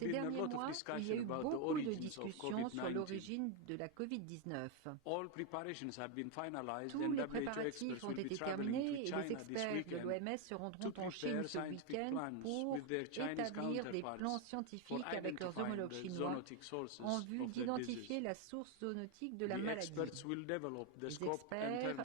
Ces derniers mois, il y a eu beaucoup de discussions sur l'origine de la Covid-19. Tous les préparatifs ont été terminés et les experts de l'OMS se rendront en Chine ce week-end pour établir des plans scientifiques avec leurs homologues chinois en vue d'identifier la source zoonotique de la maladie. Les experts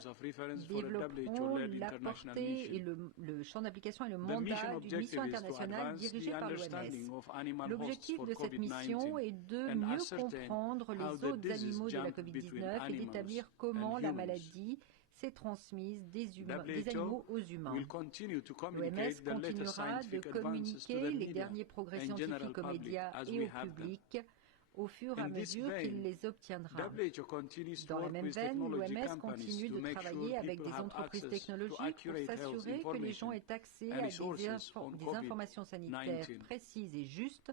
développeront la portée et le champ d'application et le mandat d'une mission internationale dirigée par l'OMS. L'objectif de cette mission est de mieux comprendre les autres animaux de la Covid-19 et d'établir comment la maladie s'est transmise des animaux aux humains. L'OMS continuera de communiquer les derniers progrès scientifiques aux médias et au public au fur et à mesure qu'il les obtiendra. Dans la même veine, l'OMS continue de travailler avec des entreprises technologiques pour s'assurer que les gens aient accès à des informations sanitaires précises et justes,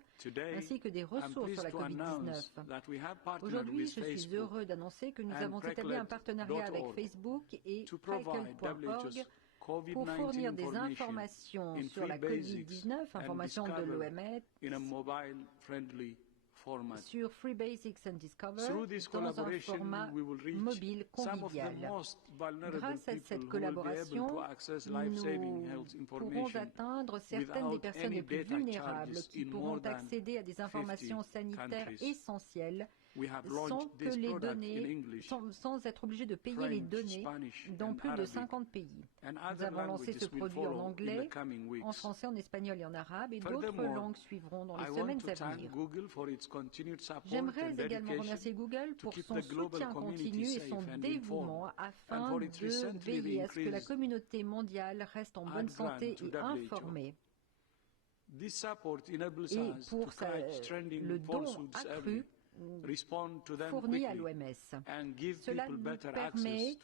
ainsi que des ressources sur la Covid-19. Aujourd'hui, je suis heureux d'annoncer que nous avons établi un partenariat avec Facebook et Cycle.org pour fournir des informations sur la Covid-19, informations de l'OMS, sur Free Basics and Discover dans un format mobile convivial. Grâce à cette collaboration, nous pourrons atteindre certaines des personnes les plus vulnérables qui pourront accéder à des informations sanitaires essentielles sans être obligés de payer les données dans plus de 50 pays. Nous avons lancé ce produit en anglais, en français, en espagnol et en arabe, et d'autres langues suivront dans les semaines à venir. J'aimerais également remercier Google pour son soutien continu et son dévouement afin de veiller à ce que la communauté mondiale reste en bonne santé et informée. Et pour le don accru fourni à l'OMS. Cela nous permet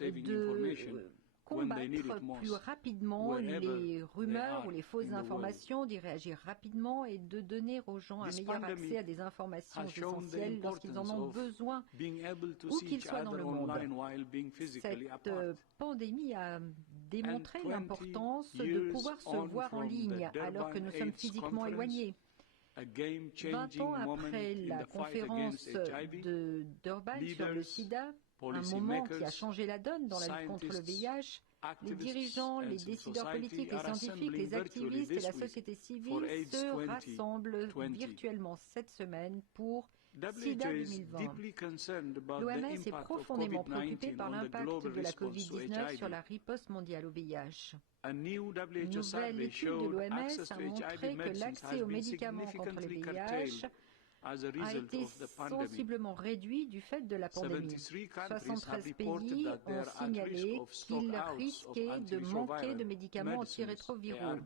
de combattre plus rapidement les rumeurs ou les fausses informations, d'y réagir rapidement et de donner aux gens un meilleur accès à des informations essentielles lorsqu'ils en ont besoin, où qu'ils soient dans le monde. Cette pandémie a démontré l'importance de pouvoir se voir en ligne alors que nous sommes physiquement éloignés. 20 ans après la conférence de Durban sur le sida, un moment qui a changé la donne dans la lutte contre le VIH, les dirigeants, les décideurs politiques, les scientifiques, les activistes et la société civile se rassemblent virtuellement cette semaine pour SIDA 2020. L'OMS est profondément préoccupée par l'impact de la Covid-19 sur la riposte mondiale au VIH. Une nouvelle étude de l'OMS a montré que l'accès aux médicaments contre le VIH a été sensiblement réduit du fait de la pandémie. 73 pays ont signalé qu'ils risquaient de manquer de médicaments antirétroviraux.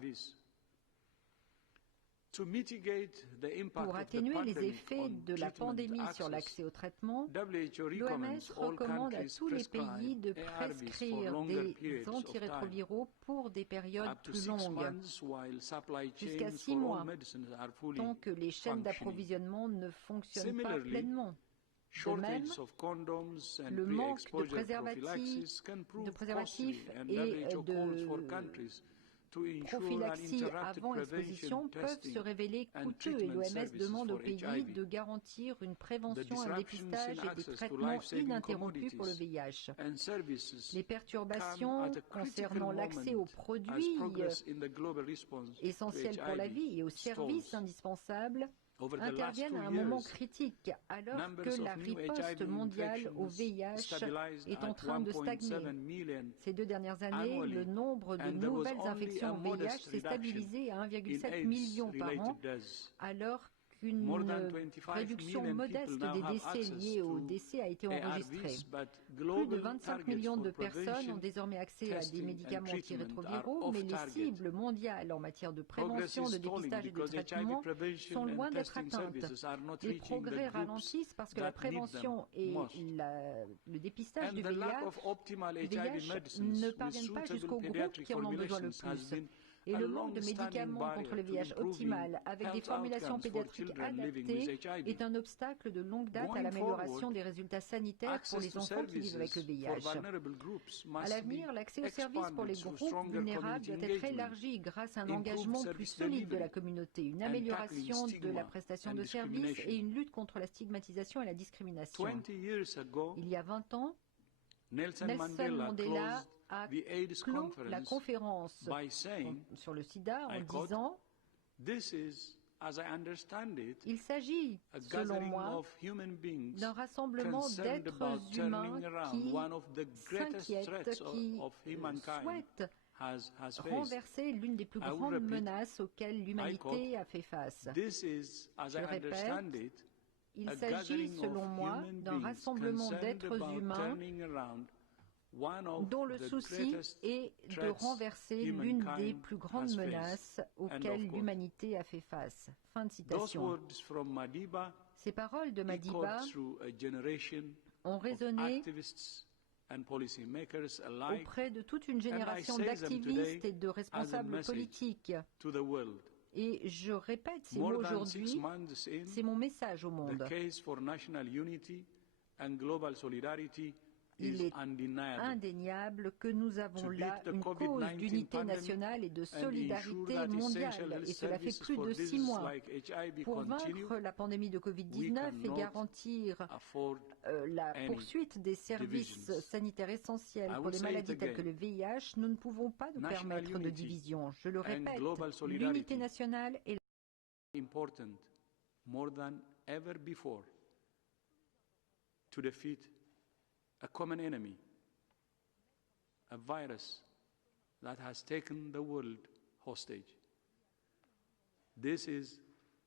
Pour atténuer les effets de la pandémie sur l'accès au traitement, l'OMS recommande à tous les pays de prescrire des antirétroviraux pour des périodes plus longues, jusqu'à 6 mois, tant que les chaînes d'approvisionnement ne fonctionnent pas pleinement. De même, le manque de préservatifs et de prophylaxie avant exposition peuvent se révéler coûteux et l'OMS demande aux pays de garantir une prévention, un dépistage et des traitements ininterrompus pour le VIH. Les perturbations concernant l'accès aux produits essentiels pour la vie et aux services indispensables interviennent à un moment critique alors que la riposte mondiale au VIH est en train de stagner. Ces 2 dernières années, le nombre de nouvelles infections au VIH s'est stabilisé à 1,7 million par an, alors qu'une réduction modeste des décès liés au décès a été enregistrée. Plus de 25 millions de personnes ont désormais accès à des médicaments antirétroviraux, mais les cibles mondiales en matière de prévention, de dépistage et de traitement sont loin d'être atteintes. Les progrès ralentissent parce que la prévention et le dépistage du VIH ne parviennent pas jusqu'aux groupes qui en ont besoin le plus. et le manque de médicaments contre le VIH optimal avec des formulations pédiatriques adaptées est un obstacle de longue date à l'amélioration des résultats sanitaires pour les enfants qui vivent avec le VIH. À l'avenir, l'accès aux services pour les groupes vulnérables doit être élargi grâce à un engagement plus solide de la communauté, une amélioration de la prestation de services et une lutte contre la stigmatisation et la discrimination. Il y a 20 ans, Nelson Mandela a clos la conférence sur le sida en disant « Il s'agit, selon moi, d'un rassemblement d'êtres humains qui s'inquiètent, qui souhaitent renverser l'une des plus grandes menaces auxquelles l'humanité a fait face. » Je répète, il s'agit, selon moi, d'un rassemblement d'êtres humains dont le souci est de renverser l'une des plus grandes menaces auxquelles l'humanité a fait face. Fin de citation. Ces paroles de Madiba ont résonné auprès de toute une génération d'activistes et de responsables politiques. Et je répète ces mots aujourd'hui, c'est mon message au monde. Il est indéniable que nous avons là une cause d'unité nationale et de solidarité mondiale, et cela fait plus de 6 mois. Pour vaincre la pandémie de Covid-19 et garantir la poursuite des services sanitaires essentiels pour les maladies telles que le VIH, nous ne pouvons pas nous permettre de division. Je le répète, l'unité nationale est important more than ever before to defeat a common enemy, a virus that has taken the world hostage. This is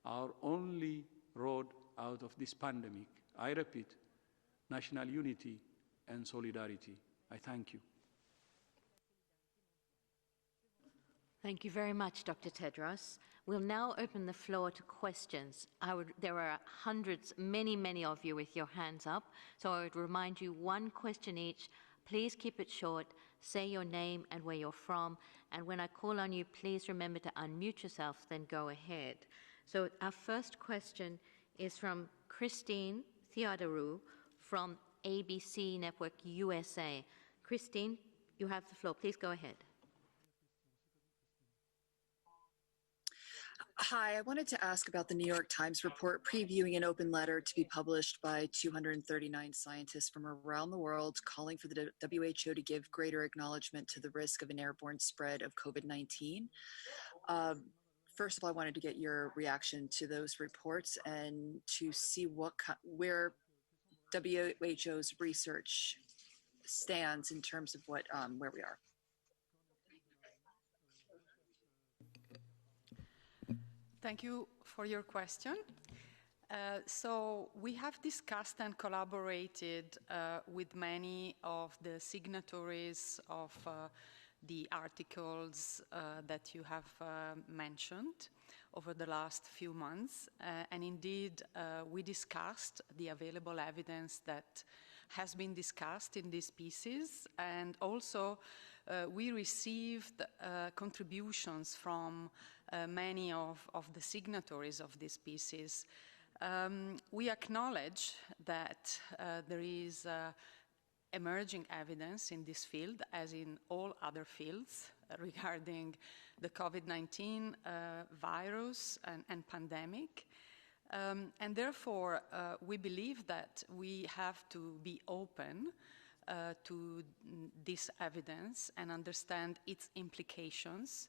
our only road out of this pandemic. I repeat, national unity and solidarity. I thank you. Thank you very much, Dr. Tedros. We'll now open the floor to questions. There are hundreds, many of you with your hands up, so I would remind you one question each. Please keep it short, say your name and where you're from, and when I call on you, please remember to unmute yourself, then go ahead. So our first question is from Christine Theodorou from ABC Network USA. Christine, you have the floor. Please go ahead. Hi, I wanted to ask about the New York Times report previewing an open letter to be published by 239 scientists from around the world calling for the WHO to give greater acknowledgement to the risk of an airborne spread of COVID-19. First of all, I wanted to get your reaction to those reports and to see where WHO's research stands in terms of where we are. Thank you for your question. So we have discussed and collaborated with many of the signatories of the articles that you have mentioned over the last few months. And indeed, we discussed the available evidence that has been discussed in these pieces. And also, we received contributions from many of the signatories of these pieces. We acknowledge that there is emerging evidence in this field, as in all other fields, regarding the COVID-19 virus and pandemic. And therefore, we believe that we have to be open to this evidence and understand its implications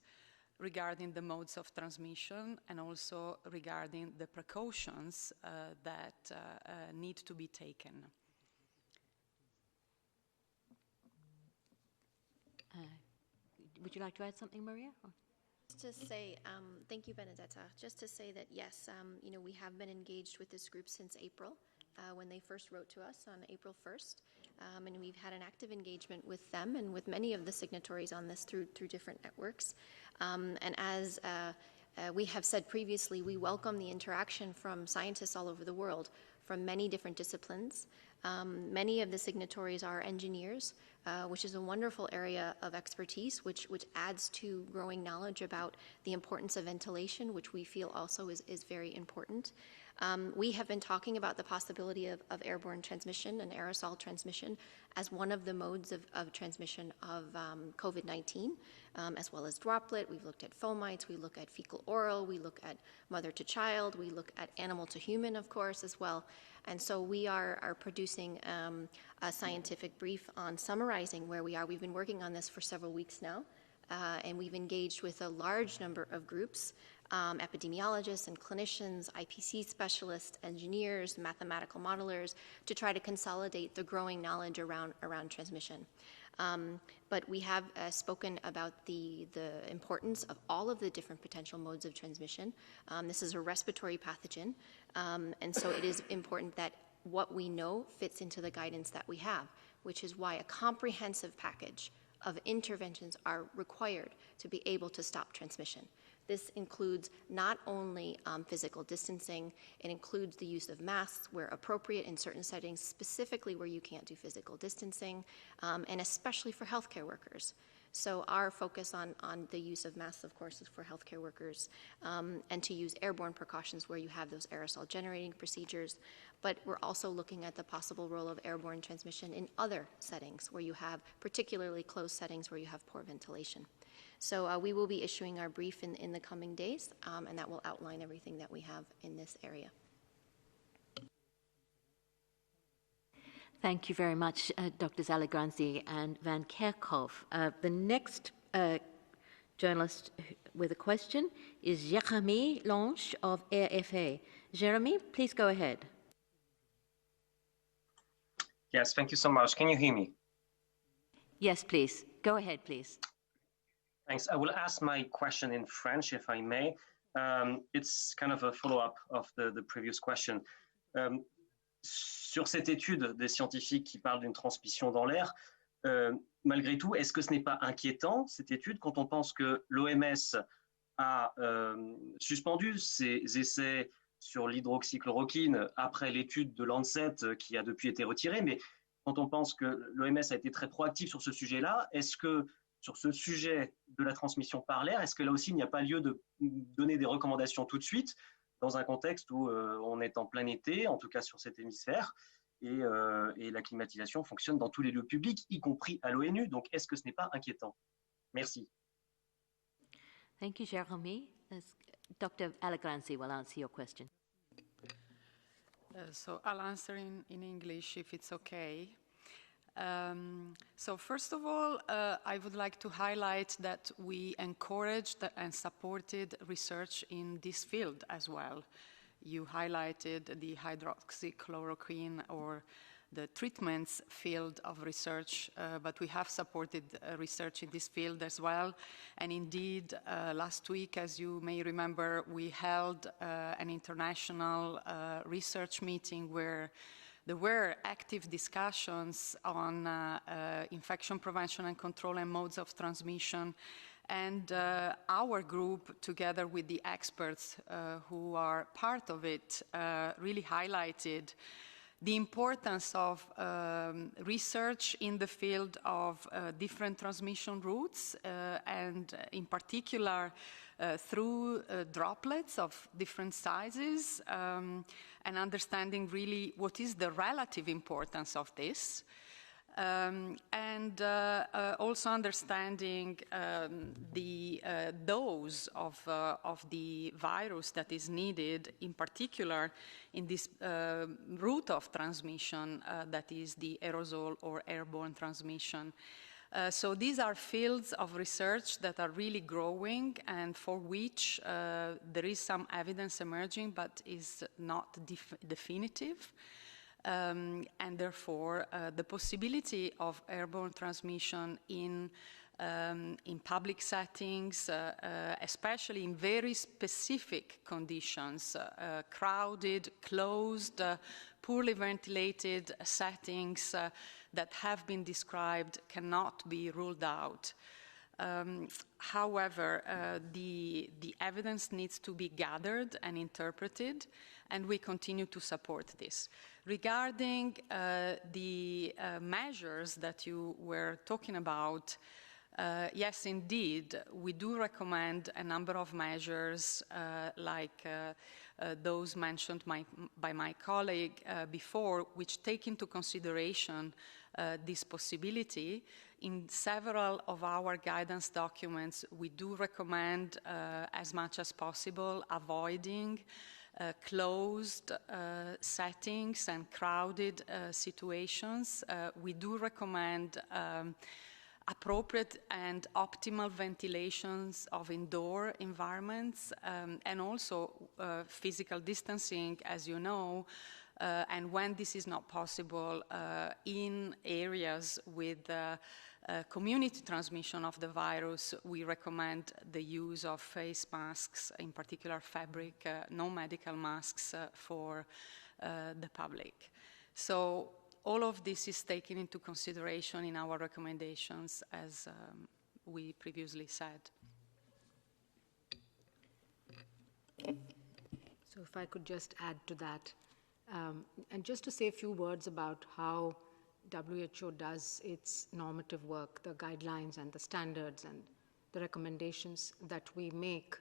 regarding the modes of transmission and also regarding the precautions that need to be taken. Would you like to add something, Maria? Just to say, thank you, Benedetta. Just to say that yes, we have been engaged with this group since April, when they first wrote to us on April 1st, and we've had an active engagement with them and with many of the signatories on this through different networks. And as we have said previously, we welcome the interaction from scientists all over the world, from many different disciplines. Many of the signatories are engineers, which is a wonderful area of expertise, which adds to growing knowledge about the importance of ventilation, which we feel also is very important. We have been talking about the possibility of airborne transmission and aerosol transmission as one of the modes of transmission of COVID-19, as well as droplet. We've looked at fomites, we look at fecal-oral, we look at mother-to-child, we look at animal-to-human, of course, as well. And so we are producing a scientific brief on summarizing where we are. We've been working on this for several weeks now, and we've engaged with a large number of groups, epidemiologists and clinicians, IPC specialists, engineers, mathematical modelers, to try to consolidate the growing knowledge around transmission. But we have spoken about the importance of all of the different potential modes of transmission. This is a respiratory pathogen, and so it is important that what we know fits into the guidance that we have, which is why a comprehensive package of interventions are required to be able to stop transmission. This includes not only physical distancing, it includes the use of masks where appropriate in certain settings, specifically where you can't do physical distancing, and especially for healthcare workers. So our focus on the use of masks, of course, is for healthcare workers, and to use airborne precautions where you have those aerosol generating procedures. But we're also looking at the possible role of airborne transmission in other settings where you have particularly closed settings where you have poor ventilation. So we will be issuing our brief in the coming days, and that will outline everything that we have in this area. Thank you very much, Drs. Alegranzi and Van Kerkhove. The next journalist with a question is Jérémy Lange of RFA. Jérémy, please go ahead. Yes, thank you so much. Can you hear me? Yes, please. Go ahead, please. Thanks. I will ask my question in French, if I may. It's kind of a follow-up of the previous question. Sur cette étude des scientifiques qui parlent d'une transmission dans l'air, malgré tout, est-ce que ce n'est pas inquiétant, cette étude, quand on pense que l'OMS a suspendu ses essais sur l'hydroxychloroquine après l'étude de Lancet qui a depuis été retirée, mais quand on pense que l'OMS a été très proactive sur ce sujet-là, est-ce que sur ce sujet de la transmission par l'air, est-ce que là aussi il n'y a pas lieu de donner des recommandations tout de suite dans un contexte où on est en plein été, en tout cas sur cet hémisphère, et la climatisation fonctionne dans tous les lieux publics, y compris à l'ONU. Donc, est-ce que ce n'est pas inquiétant? Merci. Thank you, Jérémy. Dr. Alegranzi will answer your question. So I'll answer in English if it's okay. So first of all, I would like to highlight that we encouraged and supported research in this field as well. You highlighted the hydroxychloroquine or the treatments field of research, but we have supported research in this field as well. And indeed, last week, as you may remember, we held an international research meeting where there were active discussions on infection prevention and control and modes of transmission. And our group, together with the experts who are part of it, really highlighted the importance of research in the field of different transmission routes, and in particular through droplets of different sizes, and understanding really what is the relative importance of this. And also understanding the dose of the virus that is needed, in particular in this route of transmission that is the aerosol or airborne transmission. So these are fields of research that are really growing and for which there is some evidence emerging but is not definitive. And therefore, the possibility of airborne transmission in public settings, especially in very specific conditions, crowded, closed, poorly ventilated settings that have been described, cannot be ruled out. However, the evidence needs to be gathered and interpreted, and we continue to support this. Regarding the measures that you were talking about, yes, indeed, we do recommend a number of measures like those mentioned by my colleague before, which take into consideration this possibility. In several of our guidance documents, we do recommend as much as possible avoiding closed settings and crowded situations. We do recommend appropriate and optimal ventilations of indoor environments, and also physical distancing, as you know, and when this is not possible, in areas with community transmission of the virus, we recommend the use of face masks, in particular fabric, non-medical masks for the public. So all of this is taken into consideration in our recommendations, as we previously said. So if I could just add to that, and just to say a few words about how WHO does its normative work, the guidelines and the standards and the recommendations that we make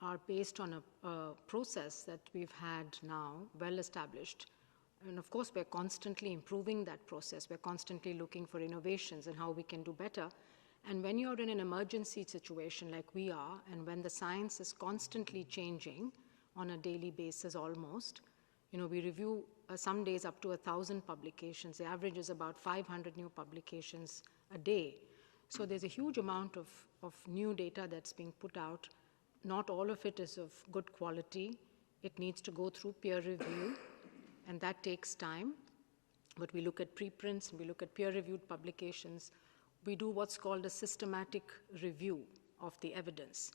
are based on a process that we've had now well established. And of course, we're constantly improving that process. We're constantly looking for innovations and how we can do better. And when you're in an emergency situation like we are, and when the science is constantly changing on a daily basis almost, we review some days up to 1,000 publications. The average is about 500 new publications a day. So there's a huge amount of new data that's being put out. Not all of it is of good quality. It needs to go through peer review, and that takes time. But we look at preprints and we look at peer-reviewed publications. We do what's called a systematic review of the evidence.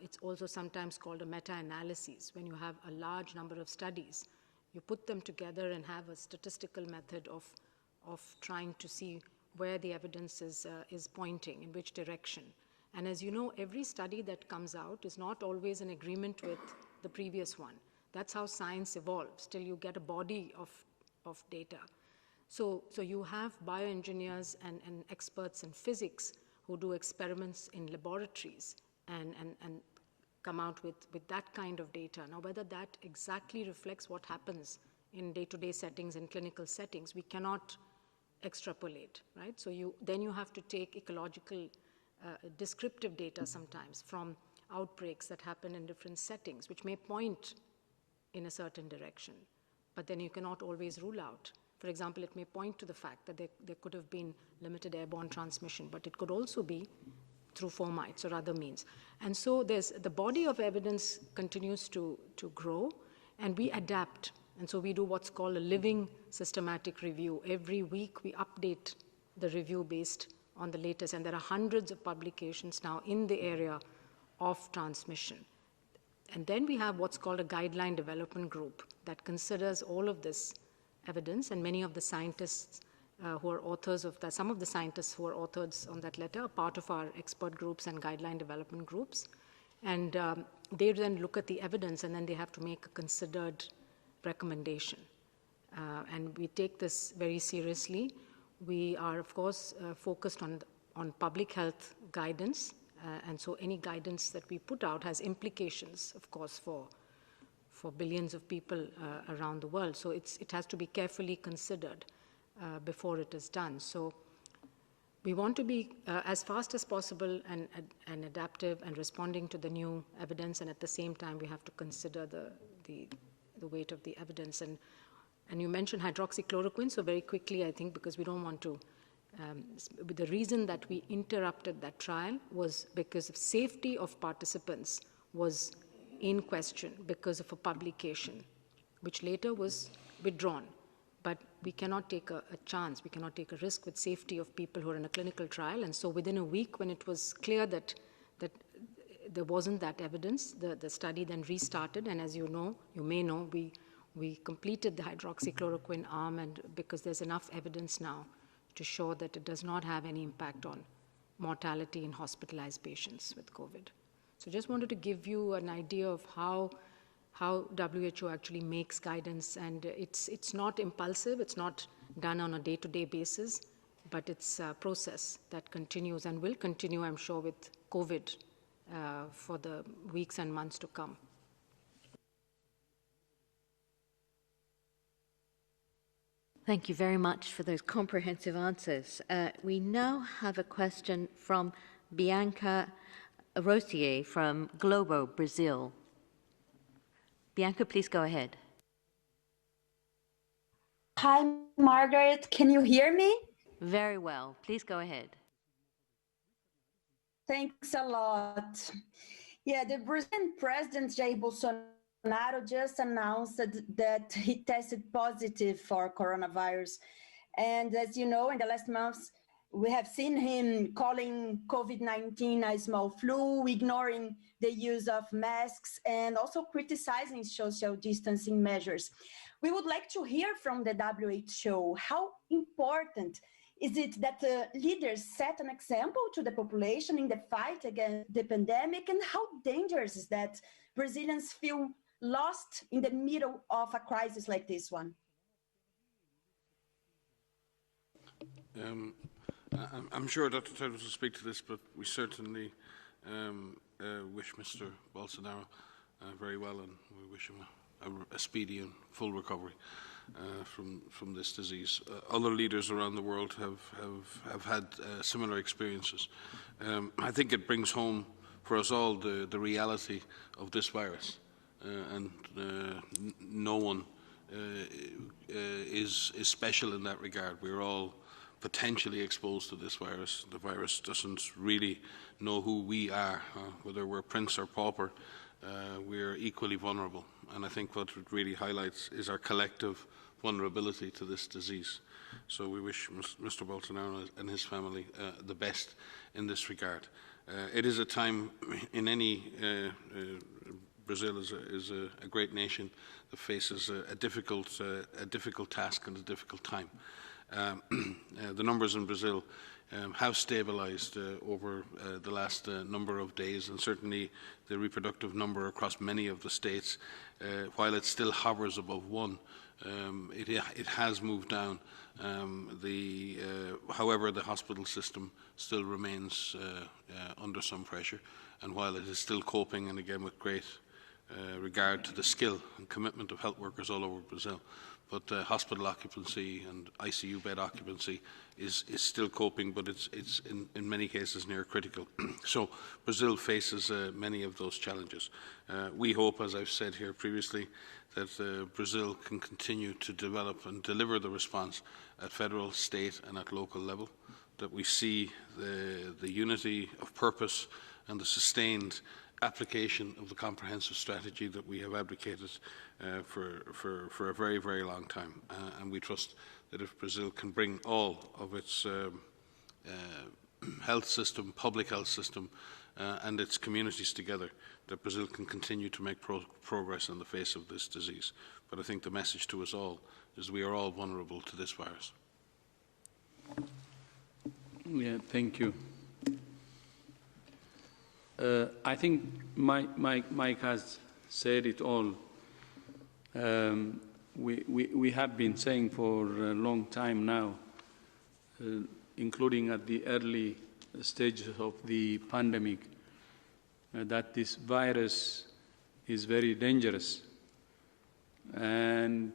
It's also sometimes called a meta-analysis. When you have a large number of studies, you put them together and have a statistical method of trying to see where the evidence is pointing, in which direction. And as you know, every study that comes out is not always in agreement with the previous one. That's how science evolves, till you get a body of data. So you have bioengineers and experts in physics who do experiments in laboratories and come out with that kind of data. Now, whether that exactly reflects what happens in day-to-day settings and clinical settings, we cannot extrapolate, right? So then you have to take ecological descriptive data sometimes from outbreaks that happen in different settings, which may point in a certain direction, but then you cannot always rule out. For example, it may point to the fact that there could have been limited airborne transmission, but it could also be through fomites or other means. And so the body of evidence continues to grow, and we adapt. And so we do what's called a living systematic review. Every week we update the review based on the latest, and there are hundreds of publications now in the area of transmission. And then we have what's called a guideline development group that considers all of this evidence, and many of the scientists who are authors of that, some of the scientists who are authors on that letter are part of our expert groups and guideline development groups. And they then look at the evidence, and then they have to make a considered recommendation. And we take this very seriously. We are, of course, focused on public health guidance, and so any guidance that we put out has implications, of course, for billions of people around the world. So it has to be carefully considered before it is done. So we want to be as fast as possible and adaptive and responding to the new evidence, and at the same time we have to consider the weight of the evidence. And you mentioned hydroxychloroquine, so very quickly, I think, because we don't want to, the reason that we interrupted that trial was because of safety of participants was in question because of a publication, which later was withdrawn. But we cannot take a chance, we cannot take a risk with safety of people who are in a clinical trial. And so within a week, when it was clear that there wasn't that evidence, the study then restarted. And as you know, you may know, we completed the hydroxychloroquine arm, and because there's enough evidence now to show that it does not have any impact on mortality in hospitalized patients with COVID. So just wanted to give you an idea of how WHO actually makes guidance, and it's not impulsive, it's not done on a day-to-day basis, but it's a process that continues and will continue, I'm sure, with COVID for the weeks and months to come. Thank you very much for those comprehensive answers. We now have a question from Bianca Rosier from Globo, Brazil. Bianca, please go ahead. Hi, Margaret. Can you hear me? Very well. Please go ahead. Thanks a lot. Yeah, the Brazilian President Jair Bolsonaro just announced that he tested positive for coronavirus. And as you know, in the last months, we have seen him calling COVID-19 a small flu, ignoring the use of masks, and also criticizing social distancing measures. We would like to hear from the WHO how important is it that leaders set an example to the population in the fight against the pandemic, and how dangerous is that Brazilians feel lost in the middle of a crisis like this one? I'm sure Dr. Tedros will speak to this, but we certainly wish Mr. Bolsonaro very well, and we wish him a speedy and full recovery from this disease. Other leaders around the world have had similar experiences. I think it brings home for us all the reality of this virus, and no one is special in that regard. We're all potentially exposed to this virus. The virus doesn't really know who we are, whether we're prince or pauper. We're equally vulnerable, and I think what it really highlights is our collective vulnerability to this disease. So we wish Mr. Bolsonaro and his family the best in this regard. It is a time in any Brazil is a great nation that faces a difficult task and a difficult time. The numbers in Brazil have stabilized over the last number of days, and certainly the reproductive number across many of the states, while it still hovers above 1, it has moved down. However, the hospital system still remains under some pressure, and while it is still coping, and again with great regard to the skill and commitment of health workers all over Brazil, but hospital occupancy and ICU bed occupancy is still coping, but it's in many cases near critical. So Brazil faces many of those challenges. We hope, as I've said here previously, that Brazil can continue to develop and deliver the response at federal, state and at local level, that we see the unity of purpose and the sustained application of the comprehensive strategy that we have advocated for a very, very long time. And we trust that if Brazil can bring all of its health system, public health system, and its communities together, that Brazil can continue to make progress in the face of this disease. But I think the message to us all is we are all vulnerable to this virus. Yeah, thank you. I think Mike has said it all. We have been saying for a long time now, including at the early stages of the pandemic, that this virus is very dangerous. And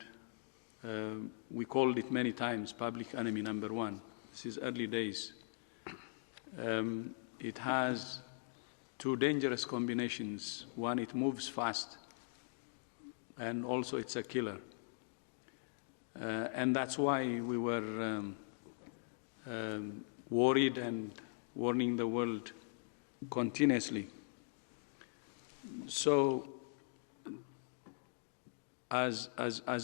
we called it many times public enemy number 1. This is early days. It has 2 dangerous combinations. One, it moves fast, and also it's a killer. And that's why we were worried and warning the world continuously. So, as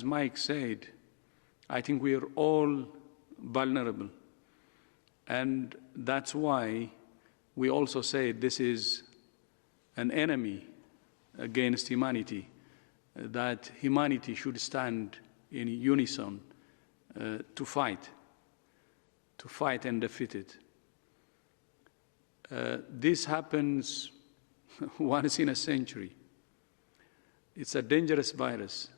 Mike said, I think we are all vulnerable. And that's why we also say this is an enemy against humanity, that humanity should stand in unison to fight and defeat it. This happens once in a century. It's a dangerous virus.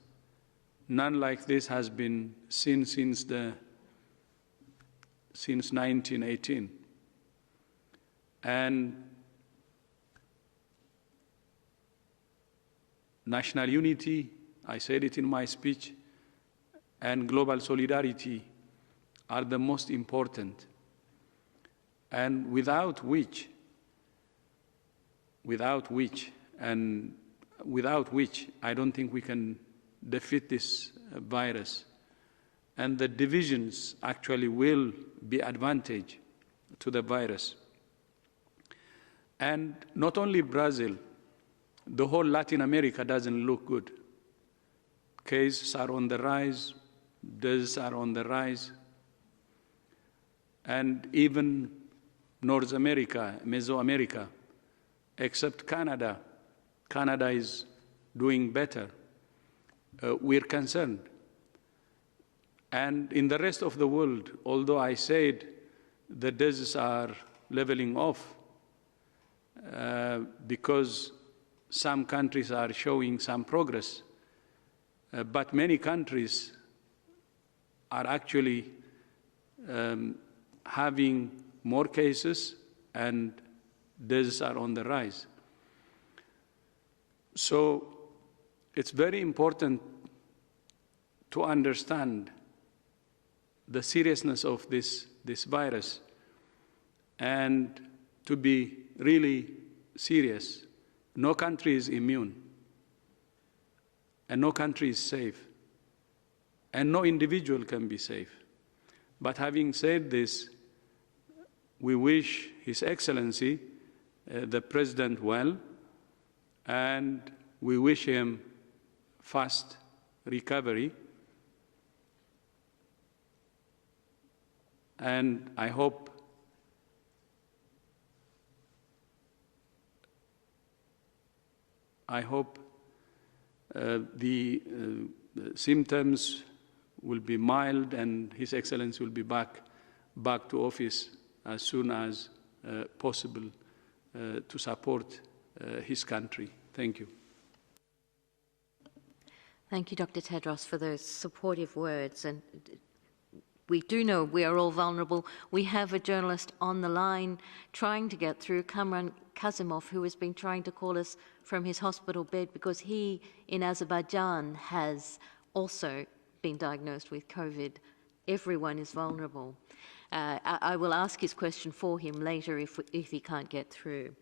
None like this has been seen since 1918. And national unity, I said it in my speech, and global solidarity are the most important, and without which I don't think we can defeat this virus. And the divisions actually will be advantage to the virus. And not only Brazil, the whole Latin America doesn't look good. Cases are on the rise, deaths are on the rise, and even North America, Mesoamerica, except Canada. Canada is doing better. We're concerned. And in the rest of the world, although I said the deaths are leveling off, because some countries are showing some progress, but many countries are actually having more cases and deaths are on the rise. So it's very important to understand the seriousness of this virus and to be really serious. No country is immune, and no country is safe, and no individual can be safe. But having said this, we wish His Excellency, the President, well, and we wish him fast recovery. And I hope the symptoms will be mild and His Excellency will be back to office as soon as possible to support his country. Thank you. Thank you, Dr. Tedros, for those supportive words. And we do know we are all vulnerable. We have a journalist on the line trying to get through, Kamran Kazimov, who has been trying to call us from his hospital bed because he, in Azerbaijan, has also been diagnosed with COVID. Everyone is vulnerable. I will ask his question for him later if he can't get through.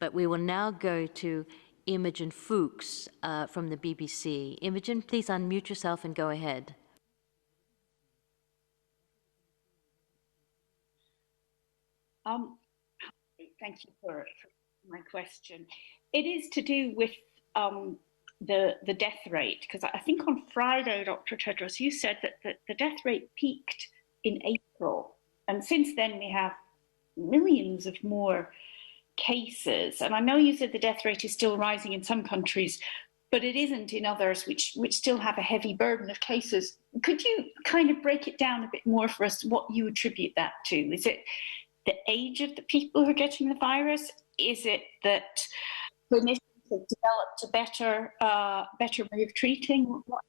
But we will now go to Imogen Fuchs from the BBC. Imogen, please unmute yourself and go ahead. Thank you for my question. It is to do with the death rate, because I think on Friday, Dr. Tedros, you said that the death rate peaked in April, and since then we have millions of more cases. And I know you said the death rate is still rising in some countries, but it isn't in others which still have a heavy burden of cases. Could you kind of break it down a bit more for us, what you attribute that to? Is it the age of the people who are getting the virus? Is it that clinicians have developed a better way of treating? What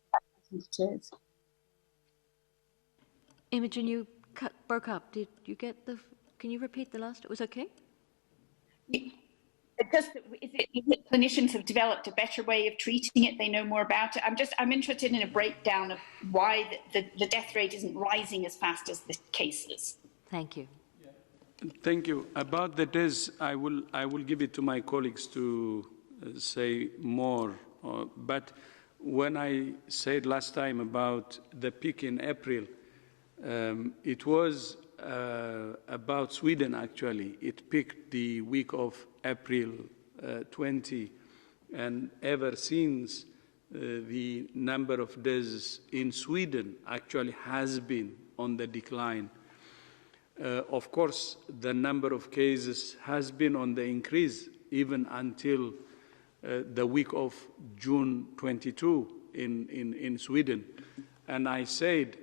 do you think it is? Imogen, you broke up. Did you get can you repeat the last? It was okay? Is it clinicians have developed a better way of treating it? They know more about it. I'm interested in a breakdown of why the death rate isn't rising as fast as the cases. Thank you. Thank you. About the deaths, I will give it to my colleagues to say more. But when I said last time about the peak in April, it was about Sweden, actually. It peaked the week of April 20, and ever since, the number of deaths in Sweden actually has been on the decline. Of course, the number of cases has been on the increase even until the week of June 22 in Sweden. And I said,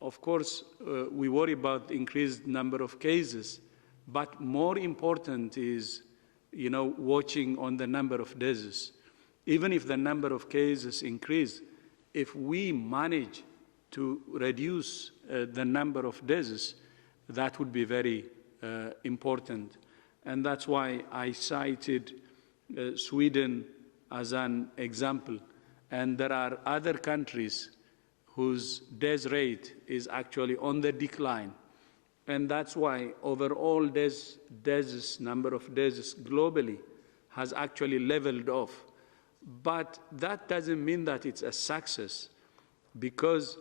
of course, we worry about the increased number of cases, But more important is, watching on the number of deaths. Even if the number of cases increase, if we manage to reduce the number of deaths, that would be very important. And that's why I cited Sweden as an example. And there are other countries whose death rate is actually on the decline. And that's why overall number of deaths globally has actually leveled off. But that doesn't mean that it's a success, because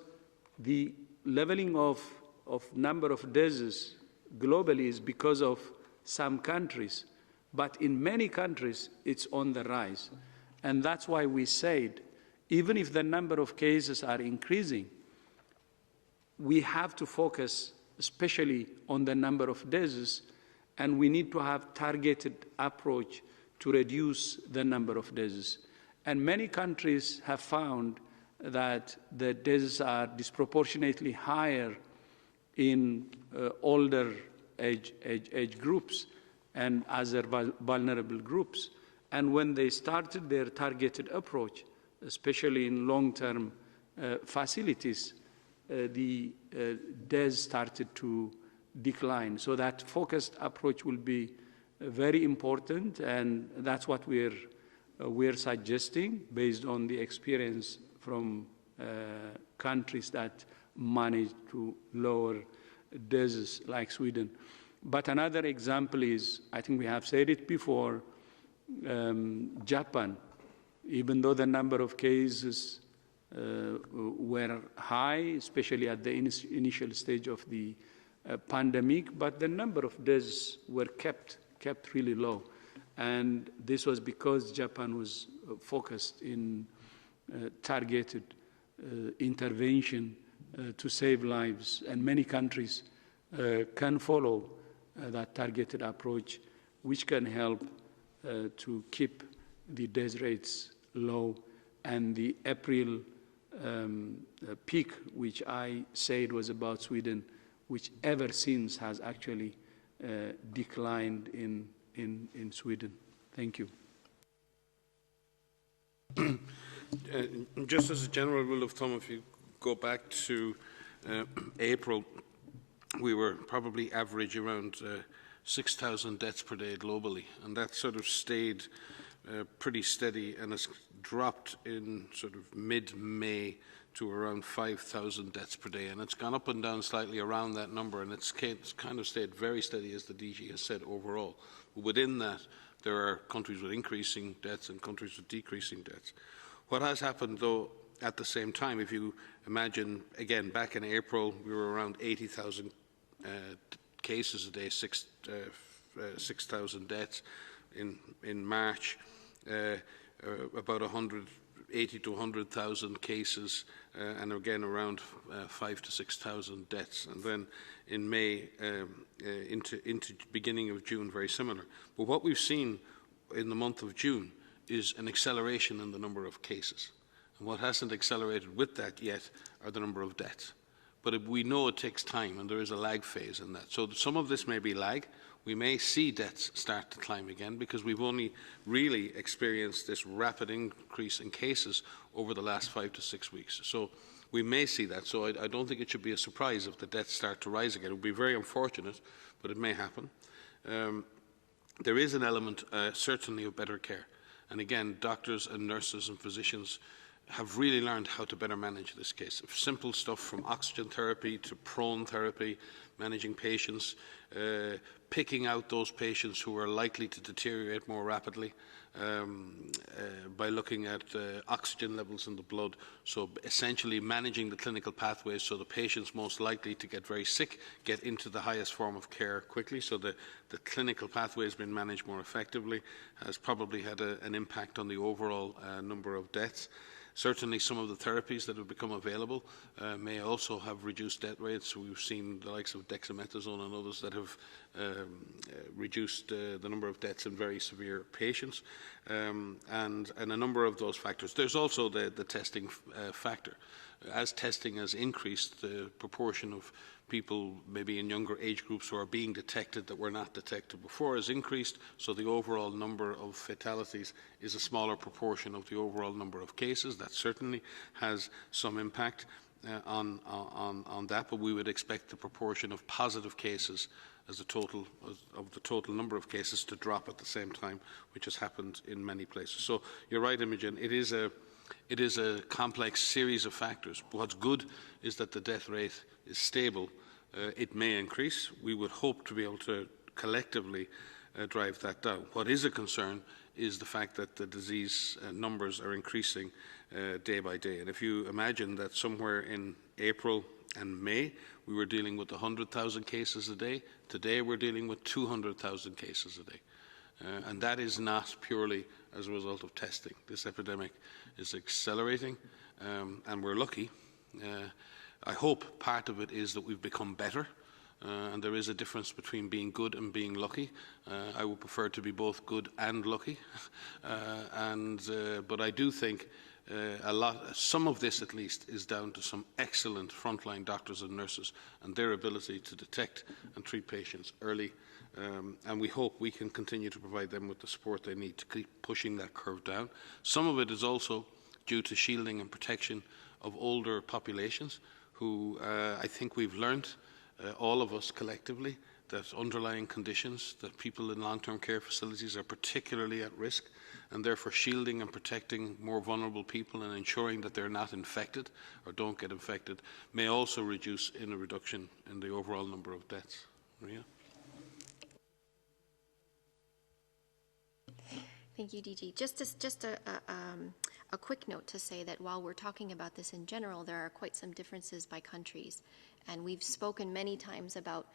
the leveling off of number of deaths globally is because of some countries. But in many countries, it's on the rise. And that's why we said, even if the number of cases are increasing, we have to focus especially on the number of deaths, and we need to have targeted approach to reduce the number of deaths. And many countries have found that the deaths are disproportionately higher in older age groups and other vulnerable groups. And when they started their targeted approach, especially in long-term facilities, the deaths started to decline. So that focused approach will be very important, and that's what we're suggesting based on the experience from countries that managed to lower deaths like Sweden. But another example is, I think we have said it before, Japan. Even though the number of cases were high, especially at the initial stage of the pandemic, but the number of deaths were kept really low. And this was because Japan was focused in targeted intervention to save lives. And many countries can follow that targeted approach, which can help to keep the death rates low. And the April peak, which I said was about Sweden, which ever since has actually declined in Sweden. Thank you. Just as a general rule of thumb, if you go back to April, we were probably average around 6,000 deaths per day globally, and that sort of stayed pretty steady, and has dropped in sort of mid-May to around 5,000 deaths per day, and it's gone up and down slightly around that number, and it's kind of stayed very steady, as the DG has said, overall. Within that, there are countries with increasing deaths and countries with decreasing deaths. What has happened, though, at the same time, if you imagine, again, back in April, we were around 80,000 cases a day, 6,000 deaths. In March, about 80 to 100,000 cases, and again around 5,000 to 6,000 deaths. And then in May, into beginning of June, very similar. But what we've seen in the month of June is an acceleration in the number of cases. And what hasn't accelerated with that yet are the number of deaths. But we know it takes time, and there is a lag phase in that. So some of this may be lag. We may see deaths start to climb again, because we've only really experienced this rapid increase in cases over the last 5 to 6 weeks. So we may see that. So I don't think it should be a surprise if the deaths start to rise again. It would be very unfortunate, but it may happen. There is an element, certainly, of better care. And again, doctors and nurses and physicians have really learned how to better manage this case. Simple stuff from oxygen therapy to prone therapy, managing patients, picking out those patients who are likely to deteriorate more rapidly by looking at oxygen levels in the blood. So essentially managing the clinical pathways so the patients most likely to get very sick get into the highest form of care quickly. So the clinical pathway has been managed more effectively, has probably had an impact on the overall number of deaths. Certainly some of the therapies that have become available may also have reduced death rates. We've seen the likes of dexamethasone and others that have reduced the number of deaths in very severe patients, and a number of those factors. There's also the testing factor. As testing has increased, the proportion of people maybe in younger age groups who are being detected that were not detected before has increased, so the overall number of fatalities is a smaller proportion of the overall number of cases. That certainly has some impact on that, but we would expect the proportion of positive cases as the total number of cases to drop at the same time, which has happened in many places. So you're right, Imogen, it is a complex series of factors. What's good is that the death rate is stable. It may increase. We would hope to be able to collectively drive that down. What is a concern is the fact that the disease numbers are increasing day by day. And if you imagine that somewhere in April and May we were dealing with 100,000 cases a day, today we're dealing with 200,000 cases a day. And that is not purely as a result of testing. This epidemic is accelerating, and we're lucky. I hope part of it is that we've become better, and there is a difference between being good and being lucky. I would prefer to be both good and lucky, but I do think some of this at least is down to some excellent frontline doctors and nurses and their ability to detect and treat patients early, and we hope we can continue to provide them with the support they need to keep pushing that curve down. Some of it is also due to shielding and protection of older populations who I think we've learned, all of us collectively, that underlying conditions, that people in long-term care facilities are particularly at risk, and therefore shielding and protecting more vulnerable people and ensuring that they're not infected or don't get infected may also reduce in a reduction in the overall number of deaths. Maria? Thank you, DG. Just a quick note to say that while we're talking about this in general, there are quite some differences by countries. And we've spoken many times about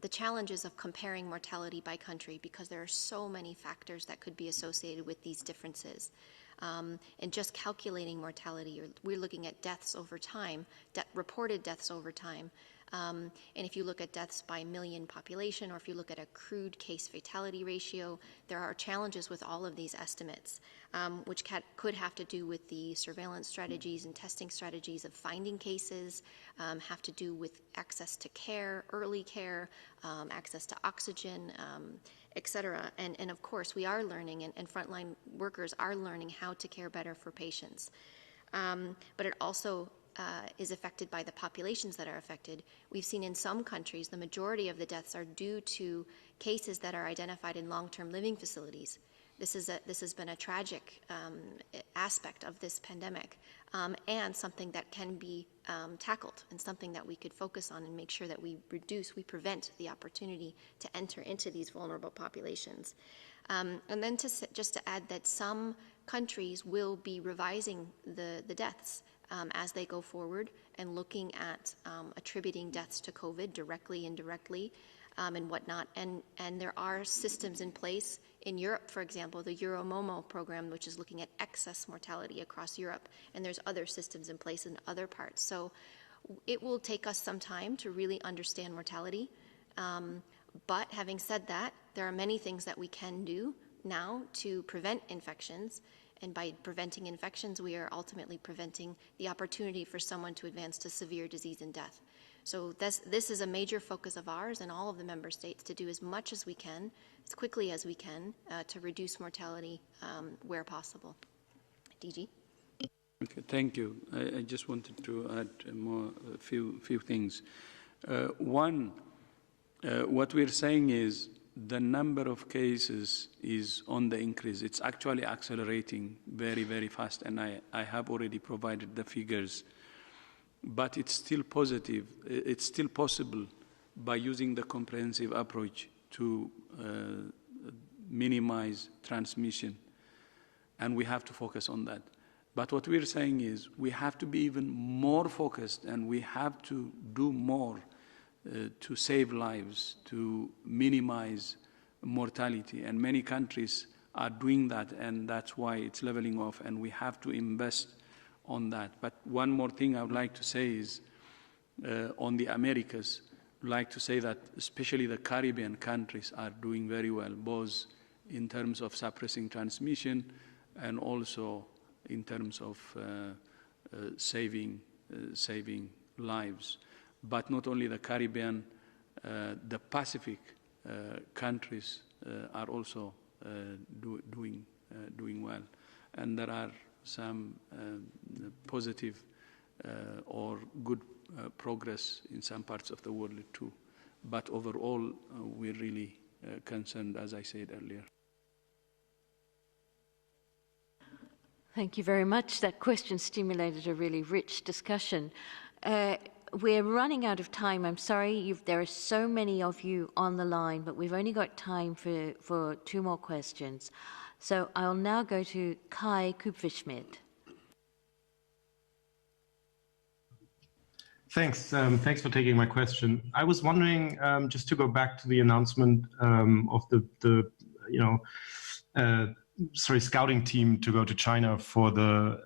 the challenges of comparing mortality by country because there are so many factors that could be associated with these differences. And just calculating mortality, we're looking at deaths over time, reported deaths over time. And if you look at deaths by million population, or if you look at a crude case fatality ratio, there are challenges with all of these estimates, which could have to do with the surveillance strategies and testing strategies of finding cases, have to do with access to care, early care, access to oxygen, et cetera. And of course, we are learning, and frontline workers are learning how to care better for patients. But it also is affected by the populations that are affected. We've seen in some countries the majority of the deaths are due to cases that are identified in long-term living facilities. This has been a tragic aspect of this pandemic, and something that can be tackled, and something that we could focus on and make sure that we prevent the opportunity to enter into these vulnerable populations. And then just to add that some countries will be revising the deaths as they go forward and looking at attributing deaths to COVID directly, indirectly, and whatnot. And there are systems in place in Europe, for example, the Euromomo program, which is looking at excess mortality across Europe, and there's other systems in place in other parts. So it will take us some time to really understand mortality. But having said that, there are many things that we can do now to prevent infections. And by preventing infections, we are ultimately preventing the opportunity for someone to advance to severe disease and death. So this is a major focus of ours and all of the member states to do as much as we can, as quickly as we can, to reduce mortality where possible. DG? Okay, thank you. I just wanted to add a few things. One, what we're saying is the number of cases is on the increase. It's actually accelerating very, very fast, and I have already provided the figures. But it's still positive. It's still possible by using the comprehensive approach to minimize transmission, and we have to focus on that. But what we're saying is we have to be even more focused, and we have to do more to save lives, to minimize mortality. And many countries are doing that, and that's why it's leveling off, and we have to invest on that. But one more thing I would like to say is on the Americas, I'd like to say that especially the Caribbean countries are doing very well, both in terms of suppressing transmission and also in terms of saving lives. but not only the Caribbean, the Pacific countries are also doing well. And there are some positive or good progress in some parts of the world too. But overall, we're really concerned, as I said earlier. Thank you very much. That question stimulated a really rich discussion. We're running out of time. I'm sorry, there are so many of you on the line, but we've only got time for 2 more questions. So I'll now go to Kai Kupferschmidt. Thanks. Thanks for taking my question. I was wondering, just to go back to the announcement of the scouting team to go to China for the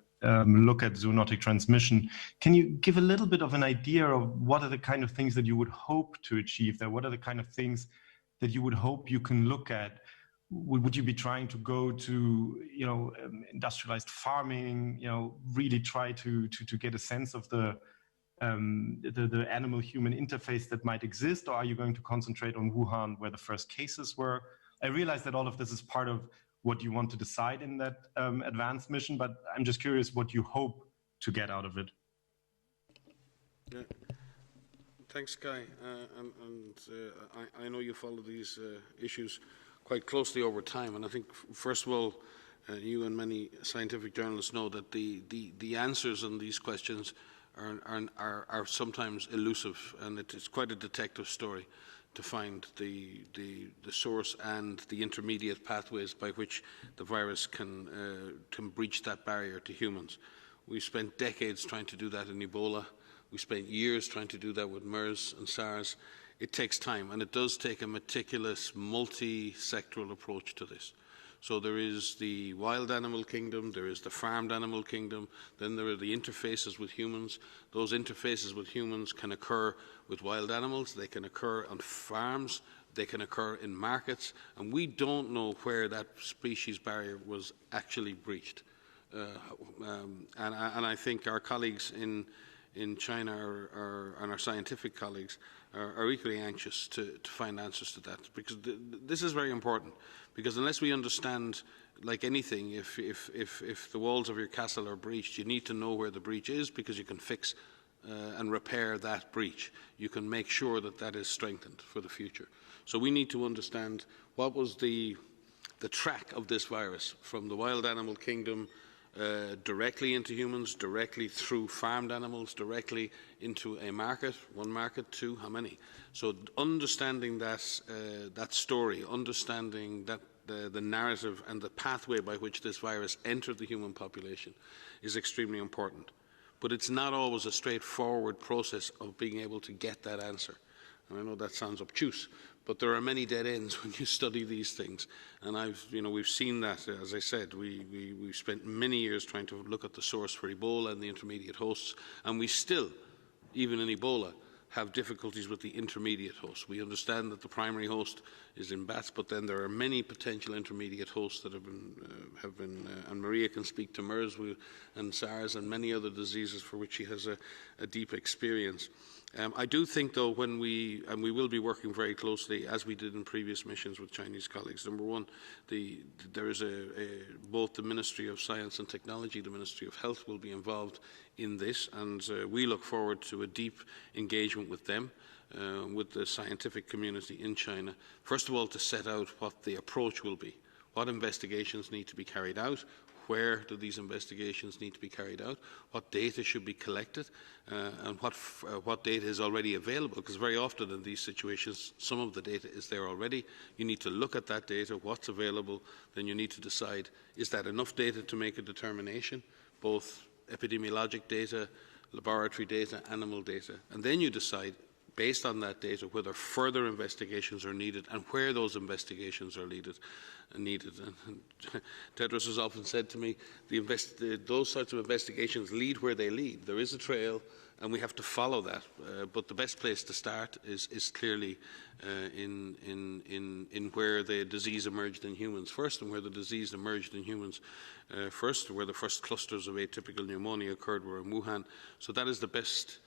look at zoonotic transmission. Can you give a little bit of an idea of what are the kind of things that you would hope to achieve there? What are the kind of things that you would hope you can look at? Would you be trying to go to, industrialized farming, really try to get a sense of the animal-human interface that might exist, or are you going to concentrate on Wuhan, where the first cases were? I realize that all of this is part of what you want to decide in that advanced mission, but I'm just curious what you hope to get out of it. Yeah. Thanks, Kai. I know you follow these issues quite closely over time, and I think, first of all, you and many scientific journalists know that the answers on these questions are sometimes elusive, and it's quite a detective story to find the source and the intermediate pathways by which the virus can breach that barrier to humans. We spent decades trying to do that in Ebola. We spent years trying to do that with MERS and SARS. It takes time, and it does take a meticulous, multi-sectoral approach to this. So there is the wild animal kingdom, there is the farmed animal kingdom, then there are the interfaces with humans. Those interfaces with humans can occur with wild animals, they can occur on farms, they can occur in markets, and we don't know where that species barrier was actually breached. And I think our colleagues in China and our scientific colleagues are equally anxious to find answers to that, because this is very important. Because unless we understand, like anything, if the walls of your castle are breached, you need to know where the breach is, because you can fix and repair that breach. You can make sure that that is strengthened for the future. So we need to understand what was the track of this virus from the wild animal kingdom directly into humans, directly through farmed animals, directly into a market, 1 market, 2, how many? So understanding that story, understanding that the narrative and the pathway by which this virus entered the human population is extremely important. But it's not always a straightforward process of being able to get that answer. And I know that sounds obtuse, but there are many dead ends when you study these things. And we've seen that, as I said, we've spent many years trying to look at the source for Ebola and the intermediate hosts, and we still, even in Ebola, have difficulties with the intermediate hosts. We understand that the primary host is in bats, but then there are many potential intermediate hosts that have been and Maria can speak to MERS and SARS and many other diseases for which she has a deep experience. I do think, though, and we will be working very closely, as we did in previous missions with Chinese colleagues. Number one, there is both the Ministry of Science and Technology, the Ministry of Health will be involved in this, and we look forward to a deep engagement with them, with the scientific community in China. First of all, to set out what the approach will be, what investigations need to be carried out, where do these investigations need to be carried out, what data should be collected, and what data is already available, because very often in these situations some of the data is there already. You need to look at that data, what's available, then you need to decide, is that enough data to make a determination, both epidemiologic data, laboratory data, animal data, and then you decide, based on that data, whether further investigations are needed and where those investigations are needed. And Tedros has often said to me, those sorts of investigations lead where they lead. There is a trail, and we have to follow that. But the best place to start is clearly in where the disease emerged in humans first, and where the disease emerged in humans first, where the first clusters of atypical pneumonia occurred were in Wuhan. So that is the best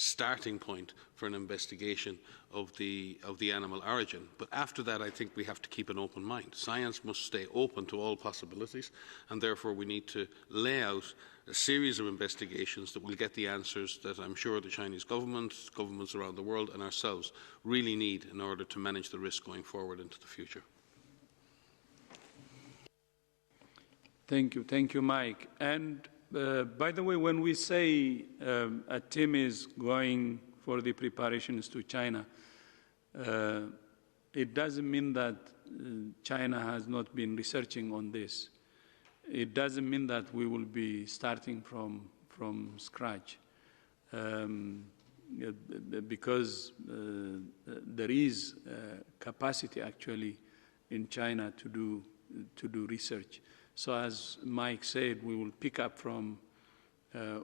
starting point for an investigation of the animal origin. But after that, I think we have to keep an open mind. Science must stay open to all possibilities, and therefore we need to lay out a series of investigations that will get the answers that I'm sure the Chinese government, governments around the world, and ourselves really need in order to manage the risk going forward into the future. Thank you, Mike. And by the way, when we say a team is going for the preparations to China, it doesn't mean that China has not been researching on this. It doesn't mean that we will be starting from scratch, because there is capacity actually in China to do research. So as Mike said, we will pick up from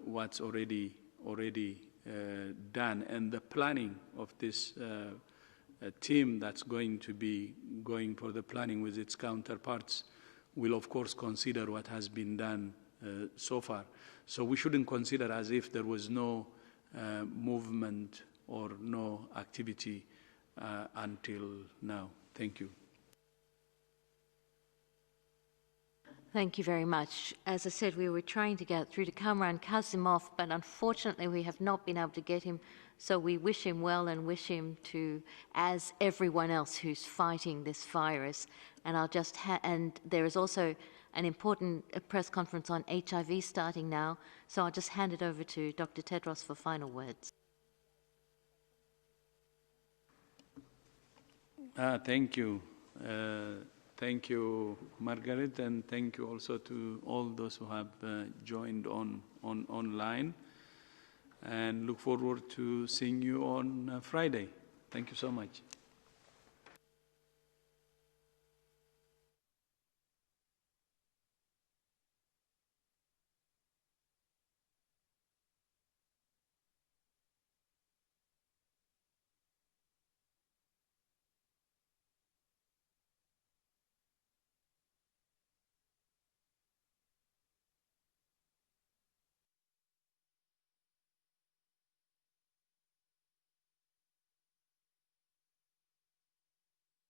what's already done, and the planning of this team that's going to be going for the planning with its counterparts will of course consider what has been done so far. So we shouldn't consider as if there was no movement or no activity until now. Thank you. Thank you very much. As I said, we were trying to get through to Kamran Kasimov, but unfortunately we have not been able to get him. So we wish him well and wish him to, as everyone else who's fighting this virus. And and there is also an important press conference on HIV starting now. So I'll just hand it over to Dr. Tedros for final words. Thank you. Thank you, Margaret, and thank you also to all those who have joined online. And look forward to seeing you on Friday. Thank you so much.